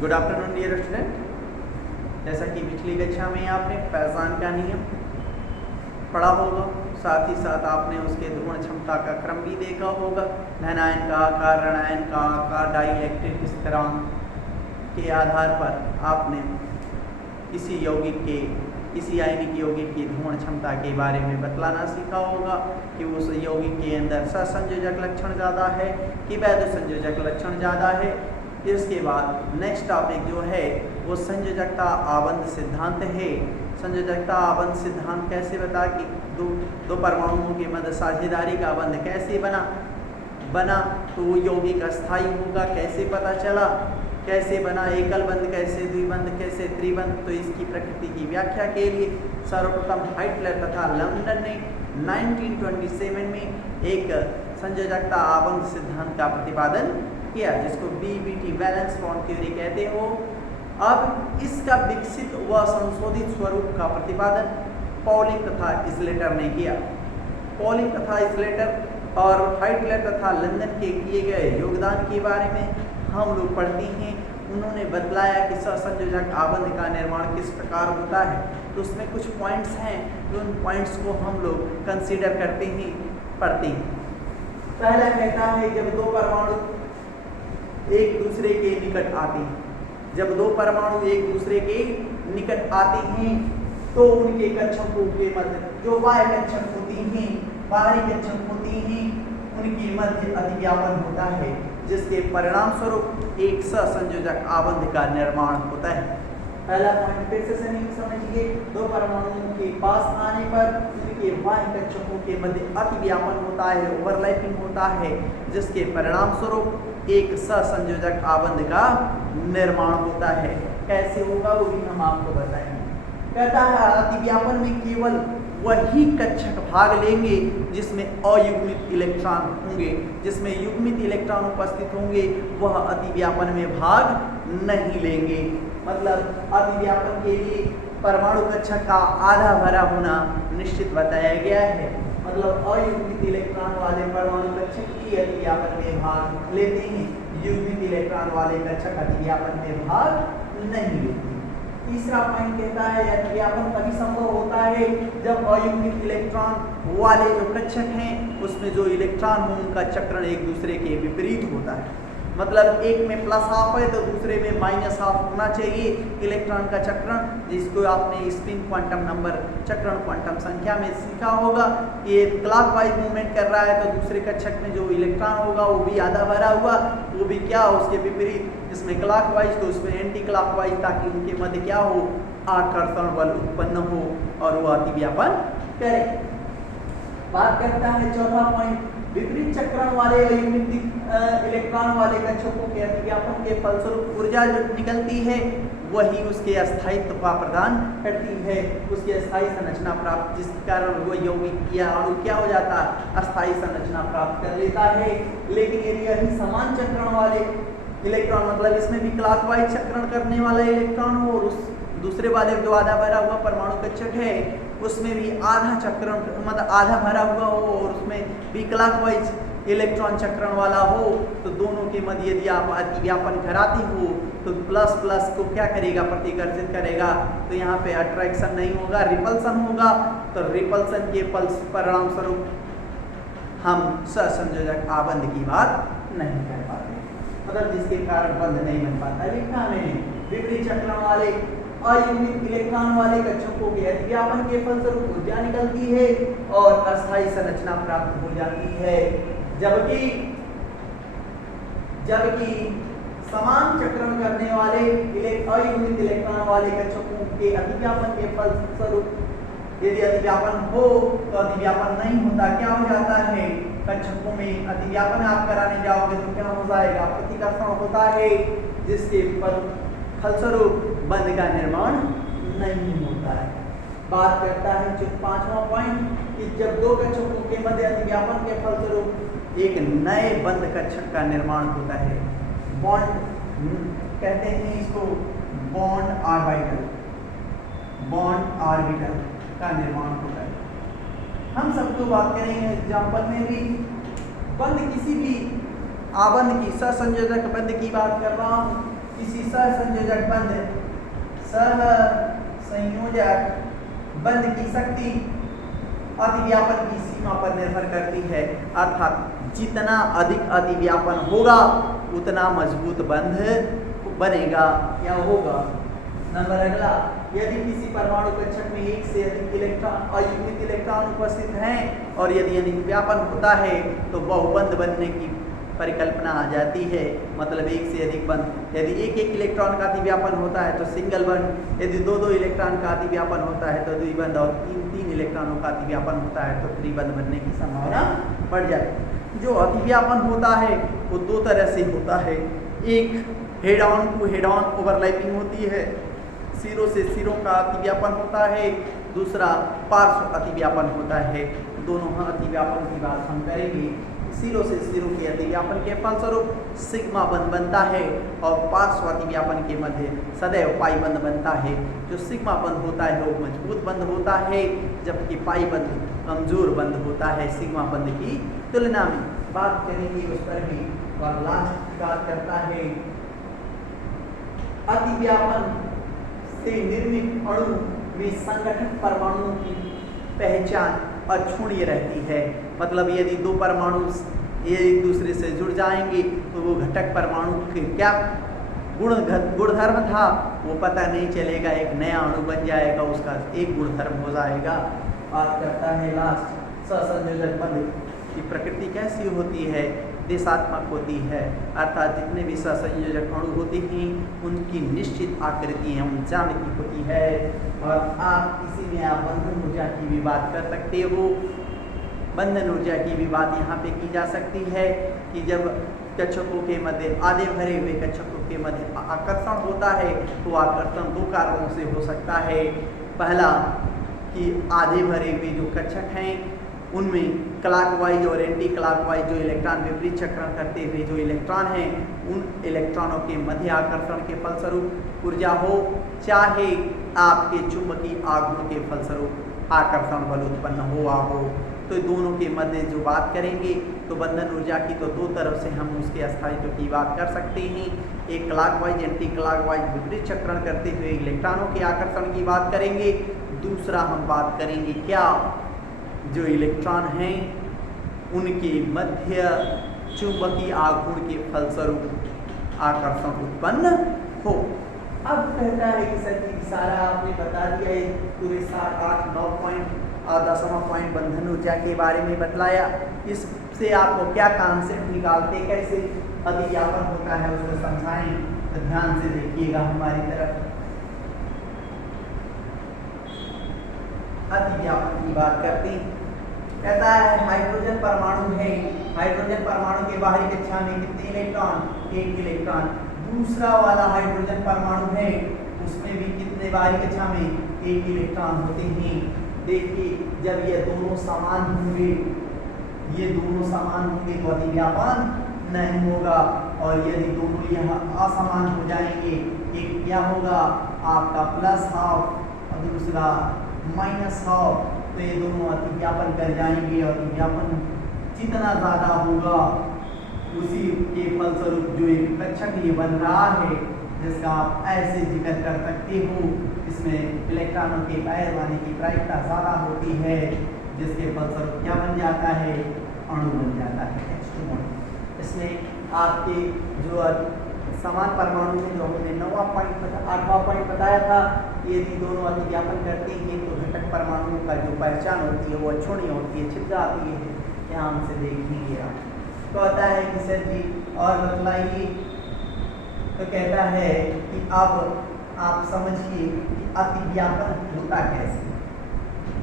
Good afternoon dear student. जैसा कि पिछली कक्षा में आपने फैजान का नियम पढ़ा होगा, साथ ही साथ आपने उसके ध्रुवण क्षमता का क्रम भी देखा होगा। धनायन का आकार, ऋणायन का आकार, डाइलेक्ट्रिक स्थिरांक के आधार पर आपने किसी आयनिक यौगिक की ध्रुवण क्षमता के बारे में बतलाना सीखा होगा कि उस यौगिक के अंदर सहसंयोजक लक्षण ज़्यादा है कि वैध संयोजक लक्षण ज़्यादा है। इसके बाद नेक्स्ट टॉपिक जो है वो संयोजकता आबंध सिद्धांत है। संयोजकता आबंध सिद्धांत कैसे बता कि दो परमाणुओं के मध्य साझेदारी का बंध कैसे बना तो वो यौगिक अस्थायी होगा, कैसे पता चला, कैसे बना, एकल बंध कैसे, द्विबंध कैसे, त्रिबंध। तो इसकी प्रकृति की व्याख्या के लिए सर्वप्रथम हाइटलर तथा लंदन ने 1927 में एक संयोजकता आबंध सिद्धांत का प्रतिपादन किया, जिसको BBT वैलेंस बॉन्ड थ्योरी कहते हो। अब इसका विकसित व संशोधित स्वरूप का प्रतिपादन पॉलिंग तथा स्लेटर ने किया। पॉलिंग तथा स्लेटर और हाइटलर तथा लंदन के किए गए योगदान के बारे में हम लोग पढ़ते हैं। उन्होंने बतलाया कि सहसंयोजक आबंध का निर्माण किस प्रकार होता है। तो उसमें कुछ पॉइंट्स हैं, तो उन पॉइंट्स को हम लोग कंसीडर करते हैं, पढ़ते हैं। पहला कहता है जब दो परमाणु एक दूसरे के निकट आते हैं, जब दो परमाणु एक दूसरे के निकट आते हैं तो उनके कक्षकों के मध्य जो बाह्य कक्षक होती हैं, बाहरी कक्षक होती हैं, उनके मध्य अतिव्यापन होता है, जिसके परिणाम स्वरूप एक सहसंयोजक आबंध का निर्माण होता है। पहला पॉइंट फिर से समझिए, दो परमाणुओं के पास आने पर उनके बाह्य कक्षकों के मध्य अतिव्यापन होता है, ओवरलैपिंग होता है, जिसके परिणाम स्वरूप एक सहसंयोजक आबंध का निर्माण होता है। कैसे होगा वो भी हम आपको बताएंगे। कहता है अतिव्यापन में केवल वही कक्षक भाग लेंगे जिसमें अयुग्मित इलेक्ट्रॉन होंगे, जिसमें युग्मित इलेक्ट्रॉन उपस्थित होंगे वह अतिव्यापन में भाग नहीं लेंगे। मतलब अतिव्यापन के लिए परमाणु कक्षक का आधा भरा होना निश्चित बताया गया है। मतलब अयुग्मित इलेक्ट्रॉन वाले परमाणु कक्षक ही अतिव्यापन में भाग लेते हैं, युग्मित इलेक्ट्रॉन वाले कक्षक अतिव्यापन में भाग नहीं लेते। तीसरा पॉइंट कहता है अतिव्यापन तभी संभव होता है जब अयुग्मित इलेक्ट्रॉन वाले जो कक्षक हैं उसमें जो इलेक्ट्रॉन हो उनका चक्रण एक दूसरे के विपरीत होता है। मतलब एक में प्लस हाफ है तो दूसरे में माइनस हाफ होना चाहिए इलेक्ट्रॉन का चक्रण, जिसको आपने स्पिन क्वांटम नंबर चक्रण क्वांटम संख्या में सीखा होगा। ये क्लॉकवाइज मूवमेंट कर रहा है तो दूसरे कक्षक में जो इलेक्ट्रॉन होगा वो भी आधा भरा हुआ, वो भी क्या उसके विपरीत, इसमें क्लॉकवाइज तो उसमें एंटी क्लॉकवाइज, ताकि उनके मध्य क्या हो, आकर्षण बल उत्पन्न हो और वो अतिव्यापन करे। बात करता है चौथा पॉइंट, विपरीत चक्रण वाले अयुग्मित इलेक्ट्रॉन वाले कक्षकों के अतिव्यापन के फलस्वरूप ऊर्जा जो निकलती है वही उसके अस्थायित्व का प्रदान करती है, उसकी अस्थायी संरचना प्राप्त, जिसके कारण वो यौगिक या अणु क्या हो जाता है, अस्थायी संरचना प्राप्त कर लेता है। लेकिन यदि यही समान चक्रण वाले इलेक्ट्रॉन, मतलब इसमें भी क्लॉकवाइज चक्रण करने वाला इलेक्ट्रॉन हो और उस दूसरे वाले जो आधा भरा हुआ परमाणु कक्षक है उसमें भी आधा चक्रण, मतलब आधा भरा हुआ हो और उसमें भी क्लॉकवाइज इलेक्ट्रॉन चक्रण वाला हो, तो दोनों के मध्य यदि आप अतिव्यापन कराते हो तो प्लस प्लस को क्या करेगा, प्रतिकर्षित करेगा। तो यहाँ पे अट्रैक्शन नहीं होगा, रिपल्सन होगा। तो रिपल्सन के परिणाम स्वरूप हम सहसंयोजक आबंध की बात नहीं कर पाते, मतलब जिसके कारण बंध नहीं बन पाता। लिखा मैंने विपरीत चक्रण वाले अयुग्मित इलेक्ट्रॉन वाले कक्षकों के अतिव्यापन के फलस्वरूप ऊर्जा निकलती है और अस्थायी संरचना प्राप्त हो जाती है, जबकि समान चक्रण करने वाले अयुग्मित इलेक्ट्रॉन वाले कक्षकों के अतिव्यापन के फलस्वरूप यदि अतिव्यापन हो तो अतिव्यापन नहीं होता, क्या हो जाता है, कक्षकों में अतिव्यापन आप कराने जाओगे तो क्या हो जाएगा, प्रतिकर्षण होता है, जिसके फलस्वरूप बंध का निर्माण नहीं होता है। बात करता है जो पांचवा पॉइंट कि जब दो कक्षकों के मध्य अतिव्यापन के फलस्वरूप एक नए बंध कक्षक का निर्माण होता है, बॉन्ड कहते हैं इसको, बॉन्ड ऑर्बिटल का निर्माण होता है। हम सबको बात करेंगे एग्जाम्पल में भी, बंध किसी भी आबंध की सहसंयोजक बंध की बात कर रहा हूँ किसी सहसंयोजक बंध की शक्ति अतिव्यापन की सीमा पर निर्भर करती है, अर्थात जितना अधिक अतिव्यापन होगा उतना मजबूत बंध बनेगा या होगा। नंबर अगला, यदि किसी परमाणु कक्षक में एक से अधिक इलेक्ट्रॉन अयुग्मित इलेक्ट्रॉन उपस्थित हैं और यदि अतिव्यापन होता है तो बहुबंध बनने की परिकल्पना आ जाती है, मतलब एक से अधिक बंध। यदि एक एक इलेक्ट्रॉन का अतिव्यापन होता है तो सिंगल बंध, यदि दो दो इलेक्ट्रॉन का अतिव्यापन होता है तो द्विबंध, और तीन तीन इलेक्ट्रॉनों का अतिव्यापन होता है तो त्रिबंध बनने की संभावना बढ़ जाती है। जो अतिव्यापन होता है वो दो तरह से होता है, एक head on to head on overlapping होती है, सिरों से सिरों का अतिव्यापन होता है, दूसरा पार्श्व अतिव्यापन होता है। दोनों अतिव्यापन की बात हम करेंगे। सिरों से सिरों के अतिव्यापन के फलस्वरूप सिग्मा बंध बनता है और पार्श्व अतिव्यापन के मध्य सदैव पाई बंध बनता है। जो सिग्मा बंध होता है वो मजबूत बंध होता है, जबकि पाई बंध कमजोर बंध होता है सिग्मा बंध की तुलना में। बात करेंगे उस पर भी। और लास्ट बात करता है अतिव्यापन से निर्मित अणु में संगठक परमाणुओं की पहचान अक्षुण्य रहती है, मतलब यदि दो परमाणु ये एक दूसरे से जुड़ जाएंगे तो वो घटक परमाणु के क्या गुणधर्म था वो पता नहीं चलेगा, एक नया अणु बन जाएगा, उसका एक गुणधर्म हो जाएगा। बात करता है लास्ट सहसंयोजक बंध की प्रकृति कैसी होती है, दिशात्मक होती है, अर्थात जितने भी सहसंयोजक अणु होते हैं उनकी निश्चित आकृति एवं ज्यामिति होती है। और आप इसी में आप बंधन ऊर्जा की भी बात कर सकते हो। बंधन ऊर्जा की भी बात यहाँ पे की जा सकती है कि जब कक्षकों के मध्य आधे भरे हुए कक्षकों के मध्य आकर्षण होता है तो आकर्षण दो कारणों से हो सकता है। पहला कि आधे भरे हुए जो कक्षक हैं उनमें क्लॉकवाइज और एंटी क्लॉकवाइज जो इलेक्ट्रॉन विपरीत चक्रण करते हुए जो इलेक्ट्रॉन हैं उन इलेक्ट्रॉनों के मध्य आकर्षण के फलस्वरूप ऊर्जा हो, चाहे आपके चुंबकीय आघूर्ण के फलस्वरूप आकर्षण बल उत्पन्न हुआ हो। तो दोनों के मध्य जो बात करेंगे तो बंधन ऊर्जा की तो दो तरफ से हम उसके स्थायित्व की बात कर सकते हैं। एक क्लॉकवाइज एंटी क्लॉकवाइज विपरीत चक्रण करते हुए इलेक्ट्रॉनों के आकर्षण की बात करेंगे, दूसरा हम बात करेंगे क्या जो इलेक्ट्रॉन हैं उनके मध्य चुंबकीय आघूर्ण के फलस्वरूप आकर्षण उत्पन्न हो। अब कहता है कि सर जी सारा आपने बता दिया, पूरे 7, 8, 9 पॉइंट और 10वां पॉइंट बंधन ऊर्जा के बारे में बतलाया। इससे आपको क्या कॉन्सेप्ट निकालते, कैसे अतिव्यापन होता है उसको समझाएं, तो ध्यान से देखिएगा हमारी तरफ। अतिव्यापन की बात करते हैं, कहता है हाइड्रोजन परमाणु है, हाइड्रोजन परमाणु के बाहरी कक्षा में कितने इलेक्ट्रॉन, एक इलेक्ट्रॉन। दूसरा वाला हाइड्रोजन परमाणु है उसमें भी कितने बाहरी कक्षा में एक इलेक्ट्रॉन होते हैं। देखिए जब ये दोनों समान होंगे, ये दोनों समान होंगे तो अतिव्यापन नहीं होगा, और यदि दोनों यहाँ असमान हो जाएंगे, एक क्या होगा आपका प्लस हाफ और दूसरा माइनस हाफ, तो ये दोनों अतिव्यापन कर जाएंगे। और अतिव्यापन जितना ज़्यादा होगा उसी के फलस्वरूप जो एक कक्षक ये बन रहा है जिसका आप ऐसे जिक्र कर सकते हो, इसमें इलेक्ट्रॉनों के पैर आने की प्रायिकता ज़्यादा होती है, जिसके फलस्वरूप क्या बन जाता है, अणु बन जाता है H2। इसमें आपके जो समान परमाणु में जो हमने 9वां पॉइंट 8वां पॉइंट बताया था, यदि दोनों अतिव्यापन करते हैं तो घटक परमाणुओं का जो पहचान होती है वो अक्षुण्य होती है, छिप जाती है। ध्यान से देखेंगे आप। तो कहता है कि सर जी और बतलाइए, तो कहता है कि अब आप समझिए कि अतिव्यापन होता कैसे।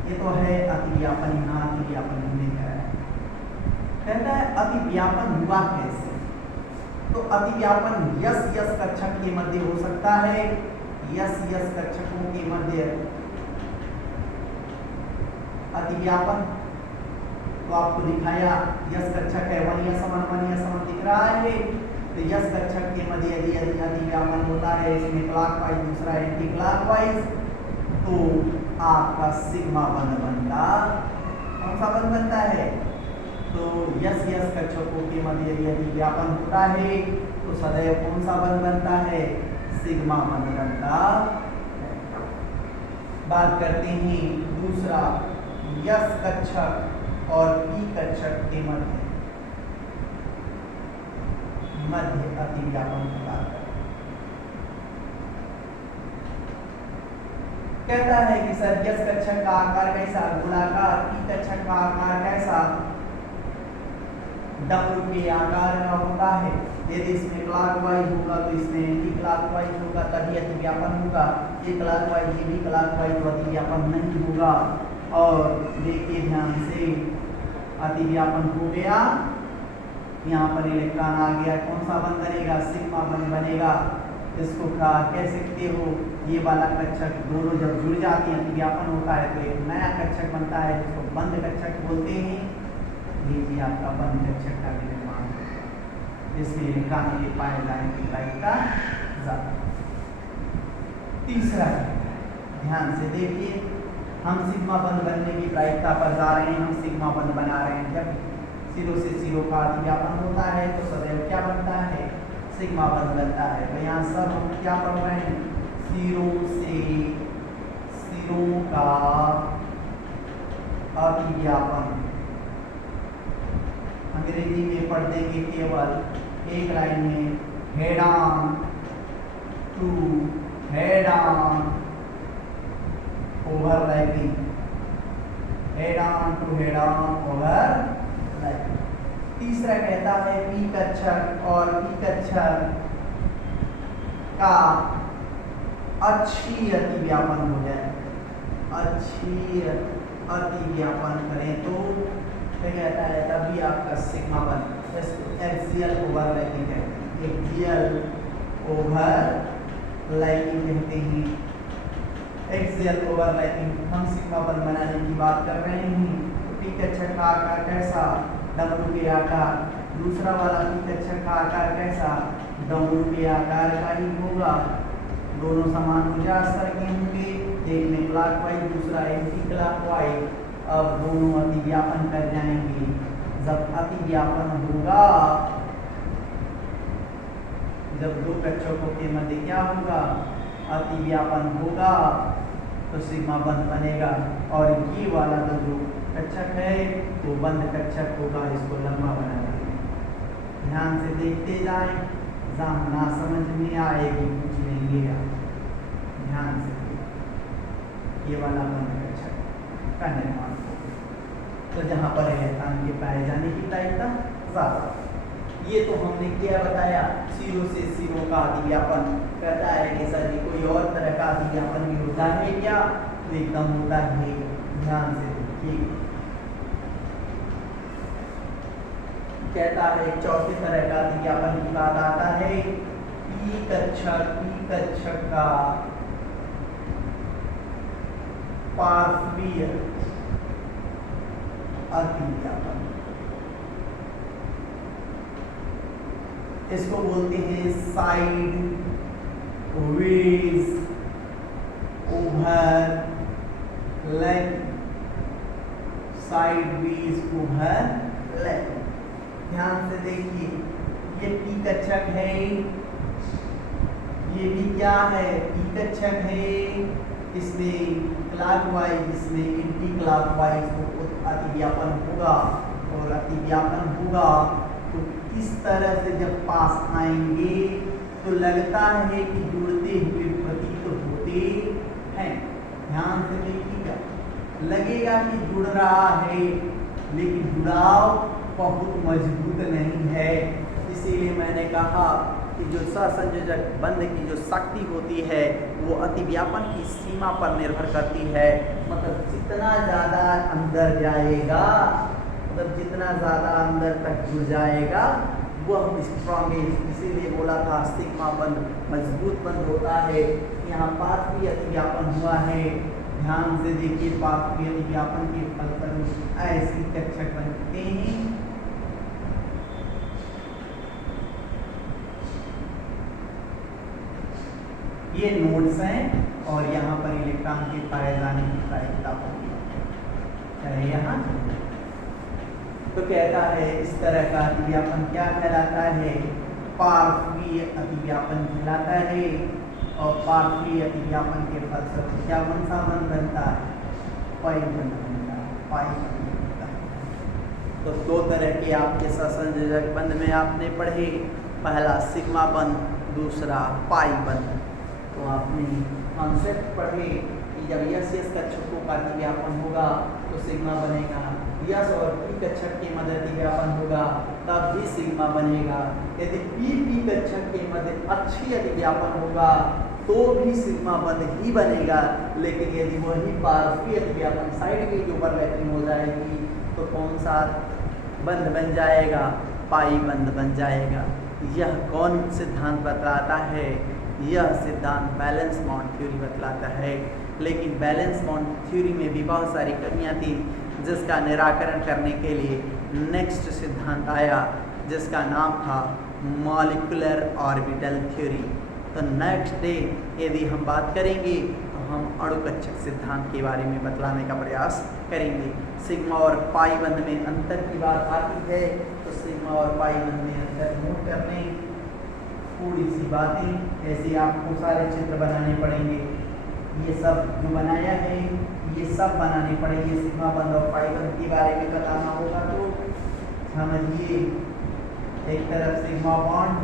ये तो है अतिव्यापन, यहाँ अतिव्यापन हमने कराया। कहता है अतिव्यापन हुआ कैसे, तो अतिव्यापन यस कक्षक के मध्य हो सकता है, यस कक्षकों के मध्य अतिव्यापन। तो आपको दिखाया यस कक्षक है, 1s 1 दिख रहा है, तो यस कक्षक के मध्य यदि अतिव्यापन होता है, इसमें क्लॉकवाइज दूसरा एंटी क्लॉकवाइज, तो आपका सिग्मा बंध बनता, कौन सा बंध बनता है, तो यस यस कक्षकों के मध्य यदि व्यापन होता है तो सदैव कौन सा बंध बनता है? सिग्मा बंध बनता है। बात करते हैं दूसरा, यस कक्षक और पी कक्षक के मध्य अतिव्यापन होता है। कहता है कि सर यस कक्षक का आकार कैसा? गोलाकार। पी कक्षक का आकार कैसा? डमरू के आकार का होता है। यदि इसमें क्लॉकवाइज होगा तो इसमें एंटी क्लॉकवाइज होगा, तभी अतिव्यापन होगा। ये क्लॉकवाइज, ये भी क्लॉकवाइज, तो अतिव्यापन नहीं होगा। और देखिए ध्यान से, अतिव्यापन हो गया, यहाँ पर इलेक्ट्रॉन आ गया, कौन सा बंध बनेगा? सिग्मा बंध बनेगा। इसको कह सकते हो, ये वाला कक्षक दोनों जब जुड़ जाते हैं अतिव्यापन होता है तो एक नया कक्षक बनता है जिसको बंध कक्षक बोलते हैं। लीजिए आपका बंध कक्षक का निर्माण, जिसमें इलेक्ट्रॉन के पाए जाने की प्रायिकता ज्यादा। तीसरा, ध्यान से देखिए, हम सिग्मा बंध बनने की प्रायिकता पर जा रहे हैं, हम सिग्मा बंध बना रहे हैं। जब 0 से 0 का अतिव्यापन होता है तो सदैव क्या बनता है? सिग्मा बंध बनता है। तो यहाँ सब हम क्या पढ़ रहे हैं? 0 से 0 का अतिव्यापन। अंग्रेजी में पढ़ देंगे केवल एक लाइन में, head on to head on overlapping, head on to head on overlapping. तीसरा कहता है पी कक्षक और पी कक्षक का अच्छी अतिव्यापन हो जाए, अच्छी अतिव्यापन करें तो क्या कहता है? तभी आपका सिग्मा बंध, एक्सियल ओवरलैपिंग कहते हैं, एक्सियल ओवरलैपिंग कहते हैं। एक्सियल ओवरलैपिंग, हम सिग्मा बंध बनाने की बात कर रहे हैं। तो पी कक्षक का आकार कैसा? डमरू के आकार। दूसरा वाला पी कक्षक का आकार कैसा? डमरू के आकार का ही होगा। दोनों समान ऊर्जा स्तर के होंगे, एक में क्लॉकवाइज, दूसरा एंटी क्लॉकवाइज। अब दोनों अतिव्यापन कर जाएंगे। जब अतिव्यापन होगा, जब दो कक्षकों के मध्य क्या होगा? अतिव्यापन होगा तो सिग्मा बंध बनेगा। और ये वाला तो जो कक्षक है वो बंध कक्षक होगा, इसको लंबा बना देंगे। ध्यान से देखते जाएं, जहाँ ना समझ में आएगी पूछ लेंगे आप। ध्यान से ये वाला बंध कक्षक का निर्माण होगा, तो जहाँ पर इलेक्ट्रॉन के पाए जाने की प्रायिकता ज्यादा। ये तो हमने क्या बताया? 0 से 0 का अतिव्यापन। कहता है कि सर जी कोई और तरह का अतिव्यापन भी होता है क्या? तो एकदम होता है। ध्यान से देखिए, कहता है चौथे तरह का अतिव्यापन की बात आता है, पी कक्षक का पार्श्वीय अतिव्यापन। इसको बोलते हैं sideways overlapping, sideways overlapping. ध्यान से देखिए, ये पी कक्षक है, ये भी क्या है? पी कक्षक है। इसमें क्लॉकवाइज, इसमें एंटी क्लॉकवाइज अतिव्यापन होगा, और अतिव्यापन होगा तो इस तरह से जब पास आएंगे तो लगता है कि जुड़ते हुए प्रतीत होते हैं। ध्यान से देखिएगा, लगेगा कि जुड़ रहा है, लेकिन जुड़ाव बहुत मजबूत नहीं है। इसीलिए मैंने कहा कि जो सहसंयोजक बंध की जो शक्ति होती है वो अतिव्यापन की सीमा पर निर्भर करती है। मतलब जितना ज़्यादा अंदर जाएगा, मतलब जितना ज़्यादा अंदर तक जुड़ जाएगा वह स्ट्रॉन्गेस्ट। इसीलिए बोला था सिग्मा बंध मजबूत बंध होता है। यहाँ पार्श्वीय अतिव्यापन हुआ है। ध्यान से देखिए, पार्श्वीय अतिव्यापन के फलस्वरूप ऐसी कक्षक बनते हैं। ये नोड्स हैं और यहाँ पर इलेक्ट्रॉन के पाए जाने की प्रायिकता होगी, चाहे यहाँ तो कहता है इस तरह का अतिव्यापन क्या कहलाता है, पार्श्वीय अतिव्यापन कहलाता है। और पार्श्वीय अतिव्यापन के फलस्वरूप क्या कौन सा बंध बनता है, पाई बंध बनता है, पाई बंध बनता है। तो दो तरह के आपके सहसंयोजक बंध में आपने पढ़े, पहला सिग्मा बंध, दूसरा पाई बंध। तो आपने कॉन्सेप्ट पढ़े कि जब यस यस कक्षकों का अतिव्यापन होगा तो सिग्मा बनेगा, यस और पी कक्षक के मध्य अतिव्यापन होगा तब भी सिग्मा बनेगा। यदि पी कक्षक के मध्य अच्छी अतिव्यापन होगा तो भी सिग्मा बंध ही बनेगा। लेकिन यदि वही पार्श्वीय अतिव्यापन साइड की ऊपर बैठनी हो जाएगी तो कौन सा बंध बन जाएगा, पाई बंध बन जाएगा। यह कौन सिद्धांत बतलाता है, यह सिद्धांत बैलेंस बॉन्ड थ्योरी बतलाता है। लेकिन बैलेंस बॉन्ड थ्योरी में भी बहुत सारी कमियां थी जिसका निराकरण करने के लिए नेक्स्ट सिद्धांत आया जिसका नाम था मॉलिक्यूलर ऑर्बिटल थ्योरी। तो नेक्स्ट डे यदि हम बात करेंगे तो हम अणुकक्षक सिद्धांत के बारे में बतलाने का प्रयास करेंगे। सिग्मा और पाई बंध में अंतर की बात आती है तो सिग्मा और पाई बंध में अंतर नोट कर लें। थोड़ी सी बातें ऐसे आपको सारे चित्र बनाने पड़ेंगे, ये सब जो बनाया है ये सब बनाने पड़ेंगे। सिग्मा बंध और पाई बंध के बारे में बताना होगा तो समझिए, एक तरफ सिग्मा बॉन्ड,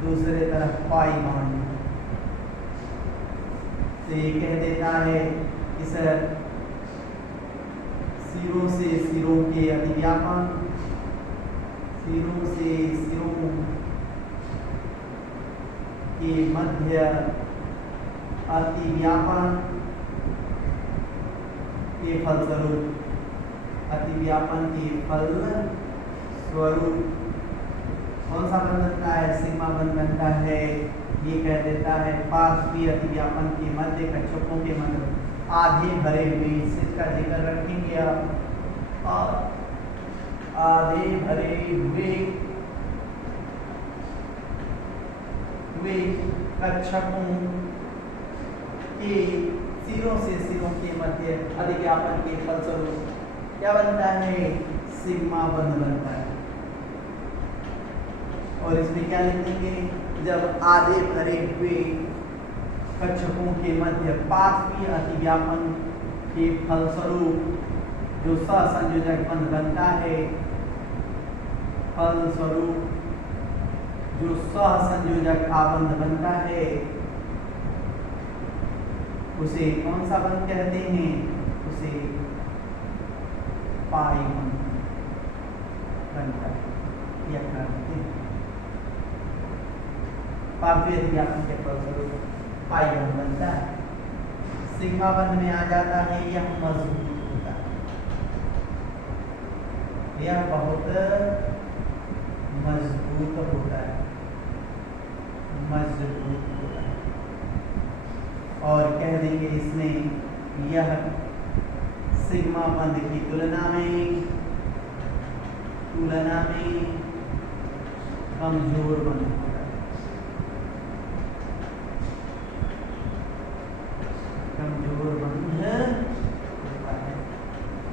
दूसरे तरफ पाई बॉन्ड। तो ये कह देता है कि सर सिरों से सिरों के अतिव्यापन, सिरों से सिरों के मध्य अतिव्यापन के फलस्वरूप, अतिव्यापन के फल स्वरूप कौन सा बंध बनता है, सिग्मा बंध बनता है। ये कह देता है पार्श्वीय अतिव्यापन के मध्य कक्षकों के मध्य आधे भरे हुए, इसका जिक्र रखेंगे आप, और आधे भरे हुए कक्षकों के सिरों से सिरों के मध्य अतिव्यापन के फलस्वरूप क्या बनता है, सिग्मा बंध बनता है। और इसमें क्या लिखेंगे, जब आधे भरे हुए कक्षकों के मध्य पार्श्वीय अतिव्यापन के फलस्वरूप जो सहसंयोजक बंध बनता है, फलस्वरूप जो सहसंयोजक आबंध बनता है उसे कौन सा बंध कहते हैं, उसे पाई बंध बनता है। यह कहते हैं पार्श्वीय अतिव्यापन के फलस्वरूप पाई बंध बनता है। सिग्मा बंध में आ जाता है, यह मजबूत होता है, यह बहुत मजबूत होता है, मजबूत होता है। और कह देंगे इसमें यह सिग्मा बंध की तुलना में कमजोर बंध होता है, कमजोर बंध होता है।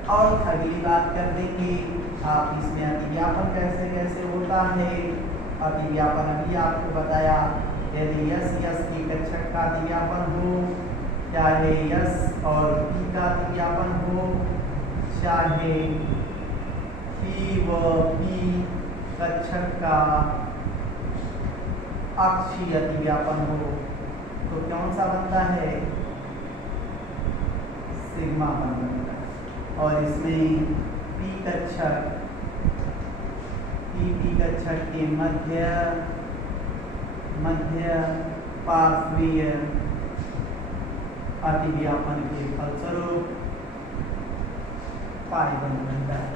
और अगली बात कर देंगे आप इसमें अतिव्यापन कैसे कैसे होता है। अतिव्यापन अभी आपको बताया, यदि यस यस की कक्षक का अतिव्यापन हो, चाहे यस और पी का अतिव्यापन हो, चाहे पी व पी कक्षक का अक्षीय अतिव्यापन हो, तो कौन सा बनता है, सिग्मा बंध बनता है। और इसमें पी कक्षक के मध्य पार्श्वीय अतिव्यापन के फलस्वरूप पाई बंध बनता है।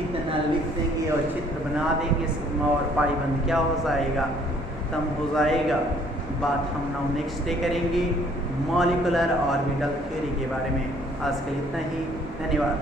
इतना लिख देंगे और चित्र बना देंगे, सिग्मा और पाई बंध क्या हो जाएगा, तब हो जाएगा। बात हम नाउ नेक्स्ट डे करेंगे मॉलिक्यूलर ऑर्बिटल थ्योरी के बारे में। आज के लिए इतना ही, धन्यवाद।